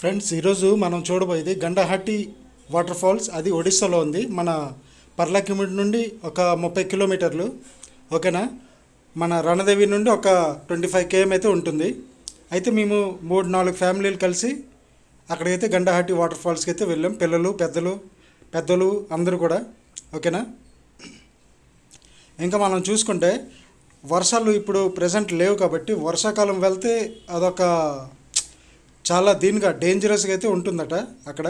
Friends ఈరోజు మనం చూడబోయేది గండహాటి వాటర్ ఫాల్స్. అది ఒడిస్సాలో ఉంది. మన పర్లాకిమిడి నుండి ఒక 30 కిలోమీటర్లు. ఓకేనా. మన రణదేవి నుండి ఒక 25 km అయితే ఉంటుంది. అయితే మేము 3-4 ఫ్యామిలీలు కలిసి అక్కడికైతే గండహాటి వాటర్ ఫాల్స్కి అయితే వెళ్ళాం. పిల్లలు పెద్దలు అందరూ కూడా. ఓకేనా. ఇంకా మనం చూసుకుంటే వర్షాలు ఇప్పుడు ప్రజెంట్ లేవు కాబట్టి వర్షాకాలం వెళ్తే అదొక చాలా దీనిగా డేంజరస్గా అయితే ఉంటుందట అక్కడ.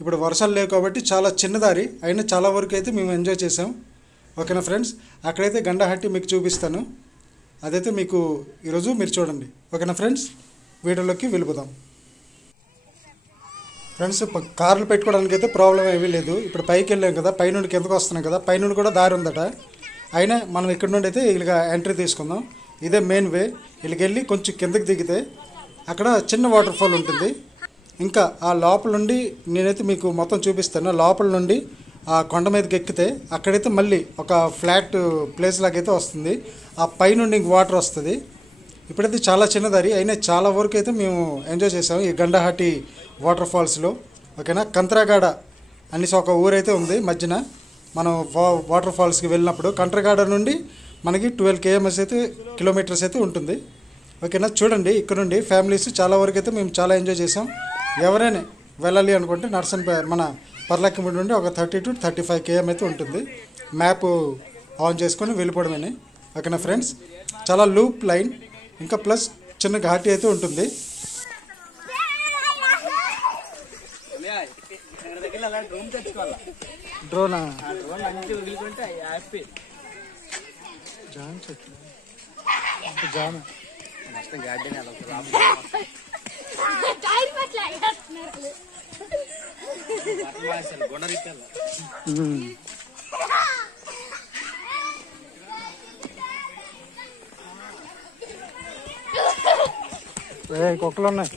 ఇప్పుడు వర్షాలు లేవు కాబట్టి చాలా చిన్నదారి అయినా చాలా వరకు అయితే మేము ఎంజాయ్ చేసాం. ఓకేనా ఫ్రెండ్స్. అక్కడైతే గండహాటి మీకు చూపిస్తాను. అదైతే మీకు ఈరోజు మీరు చూడండి. ఓకేనా ఫ్రెండ్స్. వీడియోలోకి వెళ్ళిపోదాం. ఫ్రెండ్స్ కార్లు పెట్టుకోవడానికి అయితే ప్రాబ్లం ఏమీ లేదు. ఇప్పుడు పైకి వెళ్ళాం కదా, పైనుండి కిందకు వస్తున్నాం కదా, పైనుండి కూడా దారి ఉందట. అయినా మనం ఇక్కడ నుండి అయితే ఇలాగ ఎంట్రీ తీసుకుందాం. ఇదే మెయిన్ వే. ఇలాగ వెళ్ళి కొంచెం కిందకి దిగితే అక్కడ చిన్న వాటర్ ఫాల్ ఉంటుంది. ఇంకా ఆ లోపల నుండి నేనైతే మీకు మొత్తం చూపిస్తాను. లోపల నుండి ఆ కొండ మీదకి ఎక్కితే అక్కడైతే మళ్ళీ ఒక ఫ్లాట్ ప్లేస్ లాగైతే వస్తుంది. ఆ పైనుండి ఇంక వాటర్ వస్తుంది. ఇప్పుడైతే చాలా చిన్నదారి అయినా చాలా వరకు అయితే మేము ఎంజాయ్ చేసాము ఈ గండహాటి వాటర్ ఫాల్స్లో. ఓకేనా. కంత్రాగాడ అనేసి ఒక ఊరైతే ఉంది మధ్యన. మనం వాటర్ ఫాల్స్కి వెళ్ళినప్పుడు కంట్రగాడ నుండి మనకి 12 కిలోమీటర్స్ అయితే ఉంటుంది. ఓకేనా. చూడండి ఇక్కడ నుండి ఫ్యామిలీస్ చాలా వరకు అయితే మేము చాలా ఎంజాయ్ చేసాం. ఎవరైనా వెళ్ళాలి అనుకుంటే మన పర్లాకిమిడి నుండి ఒక 30 to 35 km అయితే ఉంటుంది. మ్యాప్ ఆన్ చేసుకొని వెళ్ళిపోవడమే. ఓకేనా ఫ్రెండ్స్. చాలా లూప్ లైన్ ఇంకా ప్లస్ చిన్న ఘాటి అయితే ఉంటుంది. డ్రోనా కుక్కలు ఉన్నాయి.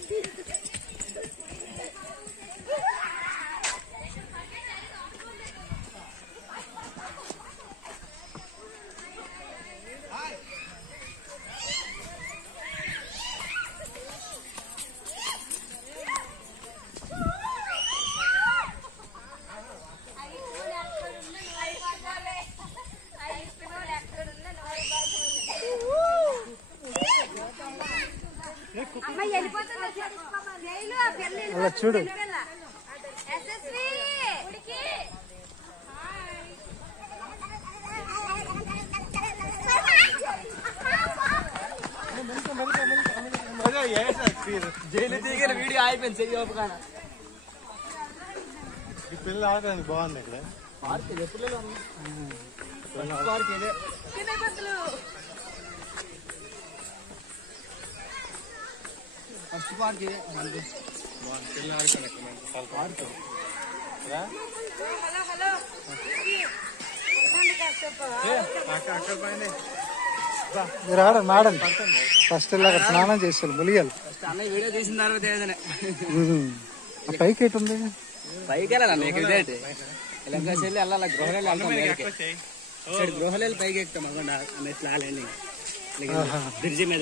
అలా చూడు. వీడియో అయిపోయింది. పిల్లలు ఆడడానికి బాగుంది ఇక్కడ. పార్క్ ఇది పిల్లలు పార్క్ ఇదే. ఫస్ట్ పార్క్ ఇదే. పిల్లలు ఆడుకోండి పార్క్. మీరు ఆడండి ఆడండి. ఫస్ట్ ఇలాగ స్నానం చేస్తారు ములియాలి. అన్నయ్య వీడియో తీసిన తర్వాత ఏదైనా పైకి ఎటు ఉంది. పైకి వెళ్ళాలి వెళ్ళాలి గృహలేలు వెళ్తాం. గృహలేలు పైకి ఎక్కుతాం అన్నట్టు బ్రిడ్జి మీద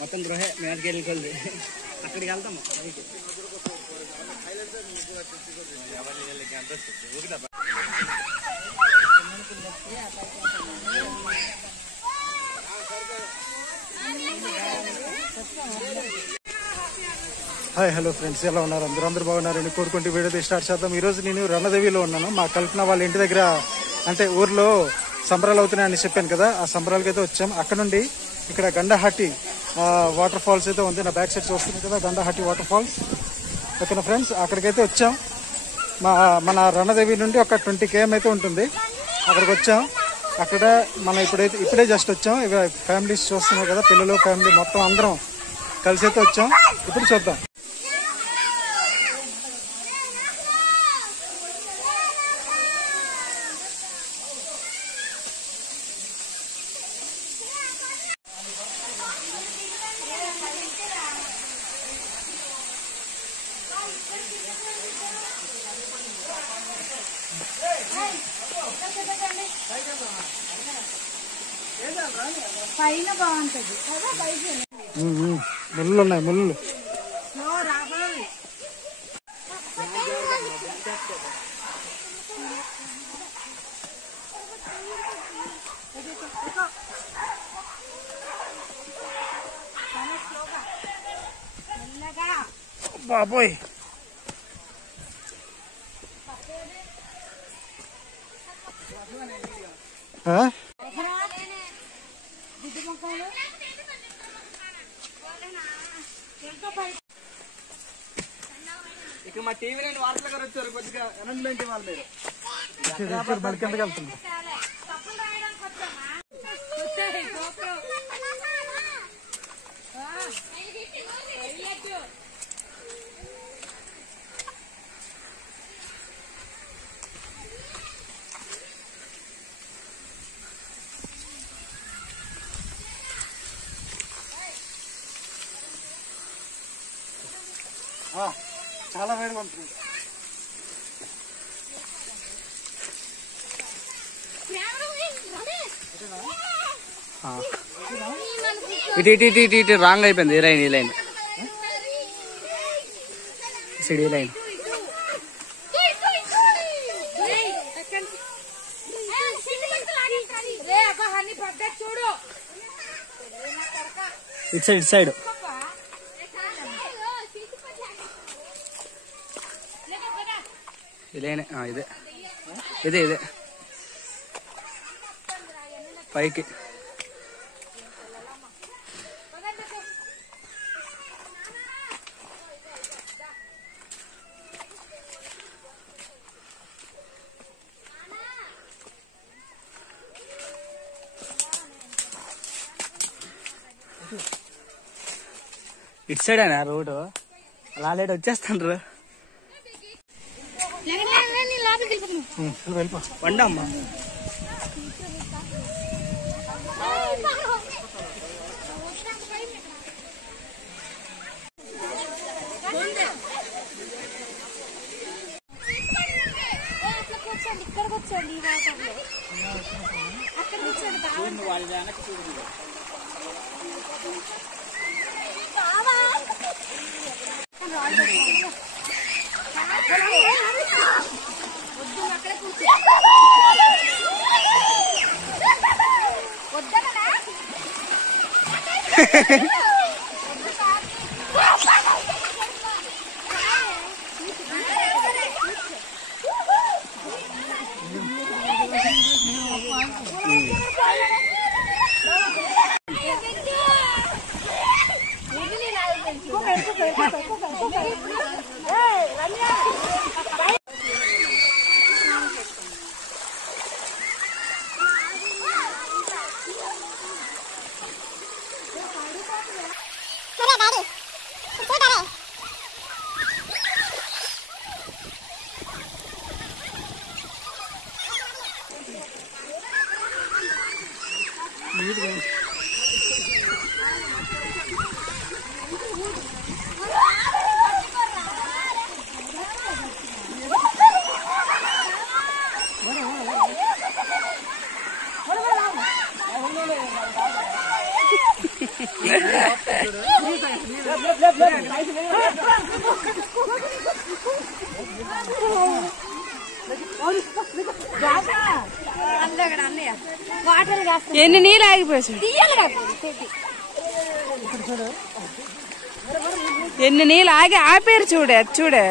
మొత్తం గృహ మీదకి వెళ్ళి అక్కడికి వెళ్తాము పైకి. హాయ్ హలో ఫ్రెండ్స్, ఎలా ఉన్నారు? అందరూ బాగున్నారని కోరుకుంటూ వీడియో స్టార్ట్ చేద్దాం. ఈరోజు నేను రణదేవిలో ఉన్నాను. మా కల్పన వాళ్ళ ఇంటి దగ్గర అంటే ఊర్లో సంబరాలు అవుతున్నాయని చెప్పాను కదా, ఆ సంబరాలకి అయితే వచ్చాం. అక్కడ నుండి ఇక్కడ గండహాటి వాటర్ ఫాల్స్ అయితే ఉంది. నా బ్యాక్ సైడ్ చూస్తుంది కదా గండహాటి వాటర్ ఫాల్స్. ఓకేనా ఫ్రెండ్స్. అక్కడికైతే వచ్చాం. మన రణదేవి నుండి ఒక 20 km అయితే ఉంటుంది. అక్కడికి వచ్చాం. అక్కడ మనం ఇప్పుడే జస్ట్ వచ్చాం. ఇక ఫ్యామిలీస్ చూస్తున్నాం కదా, పిల్లలు ఫ్యామిలీ మొత్తం అందరం కలిసి అయితే వచ్చాం. ఇప్పుడు చూద్దాం. ముళ్ళు ఉన్నాయి, ముళ్ళు. బాబోయ్ ఇక మా టీవీ నేను వార్తల గారు వచ్చారు కొద్దిగా అనౌన్స్మెంట్ ఇవ్వాలి మీరు మళ్ళీ కిందకి వెళ్తుంది. చాలా వేడిగా ఉంటుంది. ఇటు ఇటు ఇటు ఇటు ఇటు రాంగ్ అయిపోయింది. ఈ లైన్ ఈ లైన్ సిడి లైన్ ఇటు సైడ్ ఇటు సైడ్ ఇదే ఇదే ఇదే ఇదే పైకి ఇటు సైడ్ అయినా రోడ్డు అలా లేట్ వచ్చేస్తాండ్రు. వండమ్మా ఇక్కడికి వచ్చండి ఈ వాటర్లో అక్కడ కూర్చోండి వాళ్ళ వెనక్కి చూడండి. ఎన్ని నీళ్ళు ఆగిపోయి ఎన్ని నీళ్ళు ఆగి ఆపేరు చూడే చూడే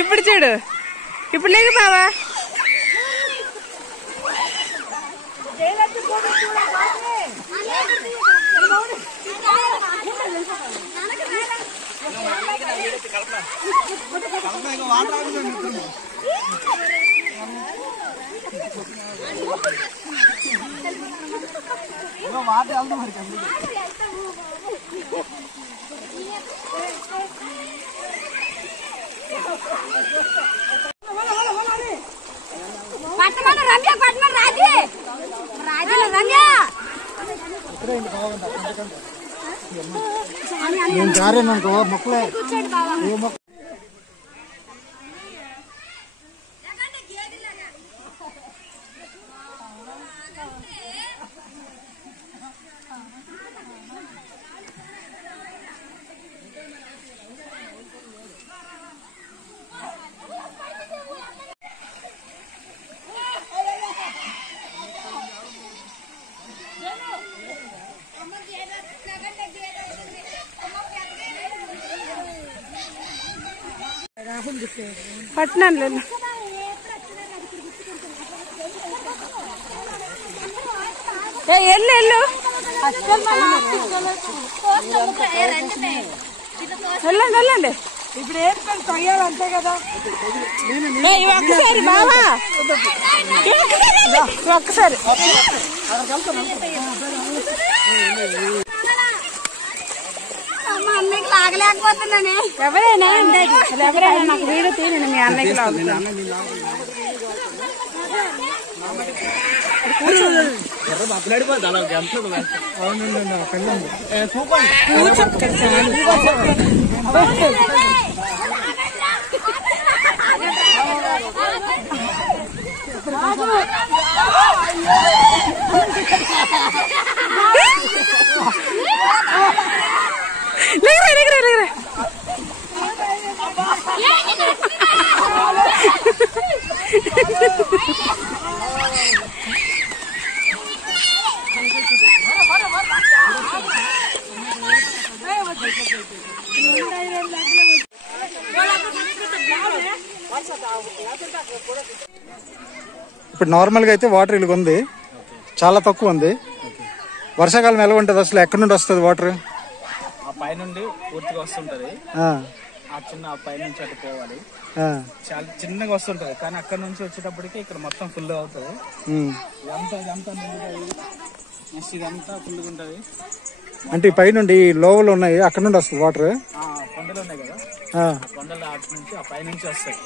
ఇప్పుడు చూడు ఇప్పుడు లేక బావా పట్టమని రమ్య పట్టమని రాజీ రాజీలో రమ్య నేను జారేననుకో మొక్కలే కూర్చోండి బావా పట్టినాను లేదు. ఎల్లు ఎల్లు వెళ్ళండి వెళ్ళండి. ఇప్పుడు ఏం తొయ్యాలి అంతే కదా. ఒక్కసారి బావా ఒక్కసారి అన్నయ్యకి లాగలేకపోతున్నానే. ఎవరైనా ఎవరైనా నాకు వీడియో తీయండి. మీ అన్నయ్యకి లాగుతాను. ఇప్పుడు నార్మల్గా అయితే వాటర్ ఇలాగ ఉంది, చాలా తక్కువ ఉంది. వర్షాకాలం ఎలా ఉంటుంది అసలు? ఎక్కడి నుండి వస్తుంది వాటర్? ఆ పై నుండి పూర్తిగా వస్తుంటది. ఆ చిన్న పై నుంచి అటు పోవాలి, చాలా చిన్నగా వస్తుంటది. కానీ అక్కడ నుంచి వచ్చేటప్పటికి ఇక్కడ మొత్తం ఫుల్ అవుతుంది. ఇదంతా నెక్స్ట్ ఇదంతా ఫుల్గా ఉంటది. అంటే పై నుండి లోవలు ఉన్నాయి, అక్కడ నుండి వస్తుంది వాటర్. కొండలు ఉన్నాయి కదా, కొండల అటు నుంచి ఆ పై నుంచి వస్తాయి.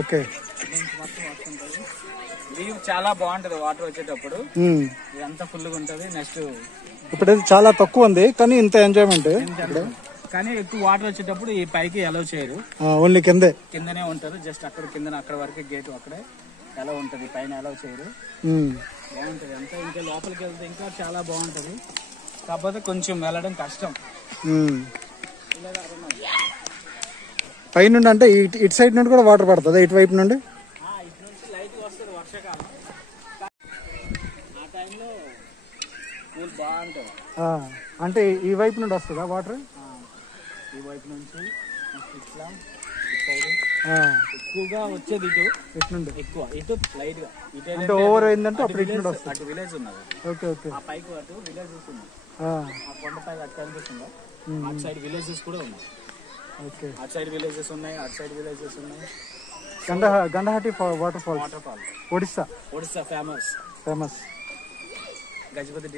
ఓకే, మొత్తం వస్తుంటది. వ్యూ చాలా బాగుంటది వాటర్ వచ్చేటప్పుడు. ఇదంతా ఫుల్గా ఉంటది. నెక్స్ట్ ఇప్పుడైతే చాలా తక్కువ ఉంది, కానీ ఇంత ఎంజాయ్మెంట్. కానీ ఎక్కువ వాటర్ వచ్చేటప్పుడు ఈ పైకి అలౌ చేయరు, ఓన్లీ కిందనే ఉంటారు. జస్ట్ అక్కడ కింద అక్కడ వరకే గేట్ అక్కడే ఎలా ఉంటది, పైన అలౌ చేయరు. బాగుంటది అంతా. ఇంకా లోపలికి వెళ్తే ఇంకా చాలా బాగుంటది. కాకపోతే కొంచెం వెళ్ళడం కష్టం. పైనుండి అంటే ఇటు సైడ్ నుండి కూడా వాటర్ పడుతుంది, ఇటువైపు నుండి. ఇటు నుంచి లైట్ వస్తుంది వర్షాకాలం. ఆ టైంలో పూల్ బాగుంటది. అంటే ఈ వైపు నుండి వస్తుందా వాటర్? ఈ వైపు నుంచి ఇట్లా ఎక్కువగా వచ్చేది ఇటు నుండి. ఎక్కువ ఇటు లైట్ గా ఇటు ఓవర్ అయిందంటే అప్పుడు ఇటు నుండి వస్తుంది. అటు విలేజ్ ఉన్నది. Okay okay. ఆ పైకి అటు విలేజెస్ ఉన్నాయి. ఆ కొండపై అటు కనిపిస్తుందా, అటు సైడ్ విలేజెస్ కూడా ఉన్నాయి. ఓకే, అటు సైడ్ విలేజెస్ ఉన్నాయి, అటు సైడ్ విలేజెస్ ఉన్నాయి. Gandahati waterfall, Odisha famous Gajapati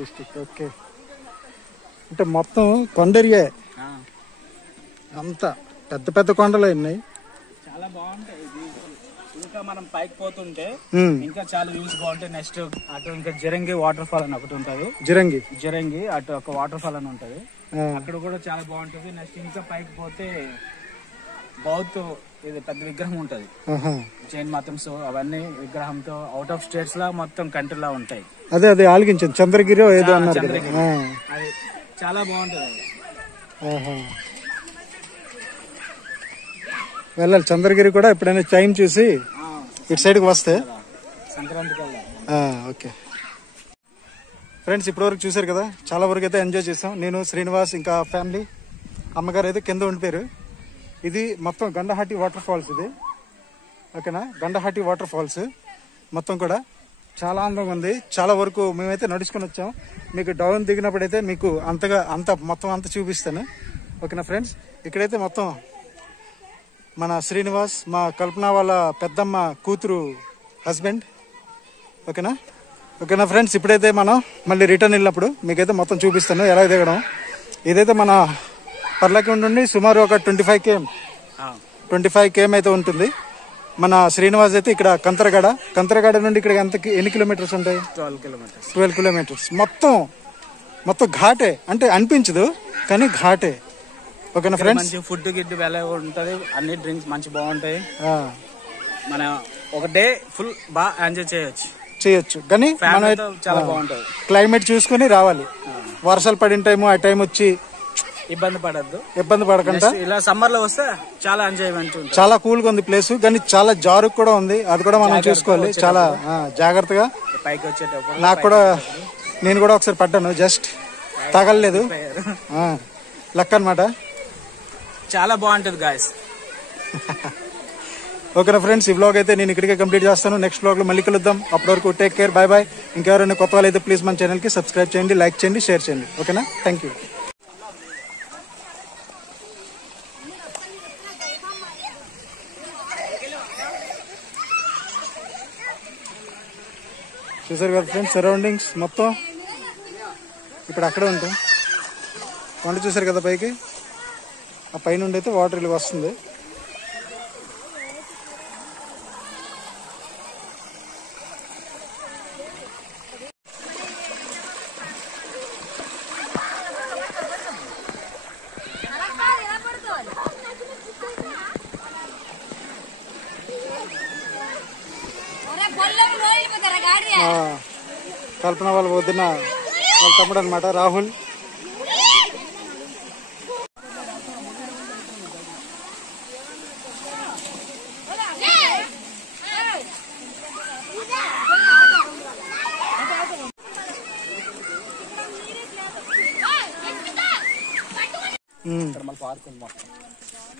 district. Okay, అంటే మొత్తం కొండ ఏరియా, అంతా పెద్ద పెద్ద కొండలు ఉన్నాయి. చాలా బాగుంటాయి. ఇంకా మనం పైకి పోతుంటే ఇంకా చాలా వ్యూస్ బాగుంటాయి. నెక్స్ట్ అటు ఇంకా జిరంగి వాటర్ ఫాల్ అని ఒకటి ఉంటది. జిరంగి అటు ఒక వాటర్ ఫాల్ అని ఉంటది, అక్కడ కూడా చాలా బాగుంటది. నెక్స్ట్ ఇంకా పైకి పోతే బౌద్ధ్ ఇది పెద్ద విగ్రహం ఉంటది, జైన్ మతం. సో అవన్నీ విగ్రహంతో అవుట్ ఆఫ్ స్టేట్స్ లా మొత్తం కంట్రీలా ఉంటాయి. అదే ఆలోచించండి, చంద్రగిరి ఏదో అన్నారు. అది చాలా బాగుంటది. వెళ్ళాలి చంద్రగిరి కూడా ఎప్పుడైనా టైం చూసి ఇటు సైడ్కి వస్తే. సంక్రాంతికి. ఓకే ఫ్రెండ్స్, ఇప్పటివరకు చూసారు కదా, చాలా వరకు అయితే ఎంజాయ్ చేసాం. నేను, శ్రీనివాస్, ఇంకా ఫ్యామిలీ. అమ్మగారు అయితే కింద ఉండిపోయారు. ఇది మొత్తం గండహాటి వాటర్ ఫాల్స్ ఇది. ఓకేనా, గండహాటి వాటర్ ఫాల్స్ మొత్తం కూడా చాలా అందంగా ఉంది. చాలా వరకు మేమైతే నడుచుకుని వచ్చాం. మీకు డౌన్ దిగినప్పుడైతే మీకు మొత్తం అంతా చూపిస్తాను. ఓకేనా ఫ్రెండ్స్, ఇక్కడైతే మొత్తం మన శ్రీనివాస్, మా కల్పన వాళ్ళ పెద్దమ్మ కూతురు హస్బెండ్. ఓకేనా ఫ్రెండ్స్, ఇప్పుడైతే మనం మళ్ళీ రిటర్న్ వెళ్ళినప్పుడు మీకైతే మొత్తం చూపిస్తాను ఎలా దిగడం. ఇదైతే మన పర్లకి నుండి సుమారు ఒక 25 km అయితే ఉంటుంది. మన శ్రీనివాస్ అయితే ఇక్కడ కంతరగడ నుండి ఇక్కడ ఎన్ని కిలోమీటర్స్ ఉంటాయి? 12 కిలోమీటర్స్. మొత్తం ఘాటే, అంటే అనిపించదు కానీ ఘాటే. ఓకేనా ఫ్రెండ్స్, ఫుడ్ గిడ్డు వెల ఉంటది, అన్ని డ్రింక్స్ మంచి బాగుంటాయి. మన ఒక డే ఫుల్ బాగా ఎంజాయ్ చేయొచ్చు. కానీ మనం చాలా బాగుంటది. క్లైమేట్ చూసుకుని రావాలి. వర్షాలు పడిన టైము ఆ టైం వచ్చి ఇబ్బంది పడకుండా ఇలా సమ్మర్ లో వస్తే చాలా ఎంజాయ్మెంట్. చాలా కూల్ గా ఉంది ప్లేస్, కానీ చాలా జారుకు కూడా ఉంది. అది కూడా మనం చూసుకోవాలి చాలా జాగ్రత్తగా. పైకి వచ్చేటప్పుడు నేను కూడా ఒకసారి పడ్డాను, జస్ట్ తగలలేదు. లక్ అన్నమాట. చాలా బాగుంటది గాయస్. ఓకేనా ఫ్రెండ్స్, ఈ బ్లాగ్ అయితే నేను ఇక్కడికే కంప్లీట్ చేస్తాను. నెక్స్ట్ బ్లాగ్ లో మళ్ళీ కలుద్దాం. అప్పటి వరకు టేక్ కేర్, బాయ్ బాయ్. ఇంకెవరైనా కొత్త వాళ్ళు అయితే ప్లీజ్ మన ఛానల్ కి సబ్స్క్రైబ్ చేయండి, లైక్ చేయండి, షేర్ చేయండి. ఓకేనా, థ్యాంక్ యూ. చూసారు కదా ఫ్రెండ్స్, సరౌండింగ్స్ మొత్తం ఇప్పుడు అక్కడే ఉంటాం. కొండ చూసారు కదా పైకి, ఆ పైనుండి అయితే వాటర్ ఇలా వస్తుంది. కల్పన వాళ్ళ వదిన వాళ్ళ తమ్ముడు అనమాట రాహుల్.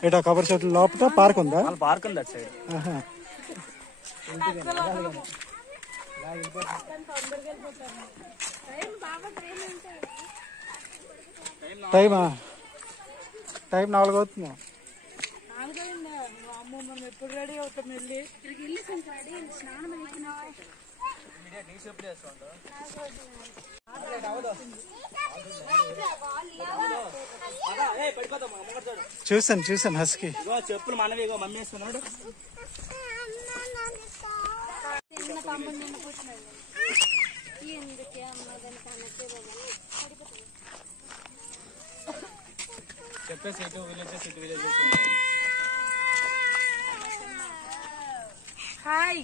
ఏటా కొబ్బరి చెట్ల లోపల పార్క్ ఉందా? పార్క్ ఉంది అటు సైడ్. టైం 4 అవుతుందా? ఎప్పుడు రెడీ అవుతాం వెళ్ళి చూసాను హస్కి. చెప్పులు మనవి మమ్మీ వేస్తున్నాడు. చెప్పేసి ఇటు villages hi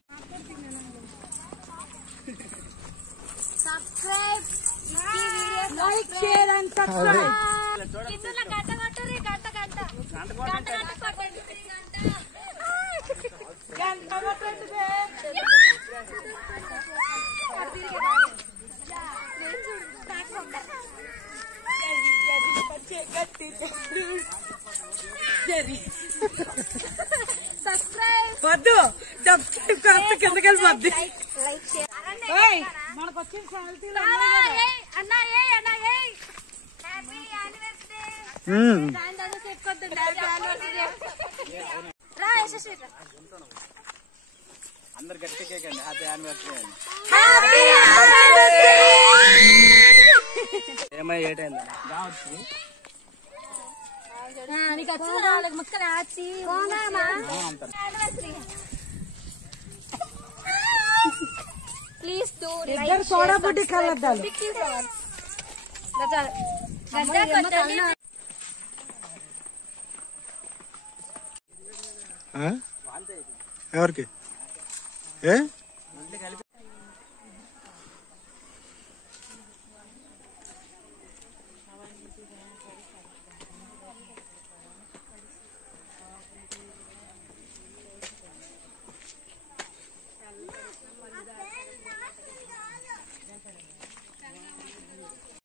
subscribe, like share and subscribe. కిందల గంట కొట్టరి, గంట గంట గంట గంట కొట్టండి, గంట కొట్టండి బే. సబ్స్క్రైబ్ వద్దు, సబ్స్క్రైబ్ కాస్త కిందకి వెళ్ళిపోద్ది. Like share. మనకు వచ్చిన శాలరీ అన్నా హ్యాపీ యానివర్సరీ. దాని దగ్గర పెట్టుకోద్దండి, హ్యాపీ యానివర్సరీ. రా యశస్వి రా. అందరు గట్టి కేక్ అండి, హ్యాపీ యానివర్సరీ అండి. Happy anniversary. ఏమై ఏటైంది రావచ్చు. నీకు వచ్చిన వాళ్ళకి ముక్కలు హ్యాపీ యానివర్సరీ. ప్లీజ్ డూ ఇద్దరు సోడా బుడ్డి కలద్దాలు. ఎవరికి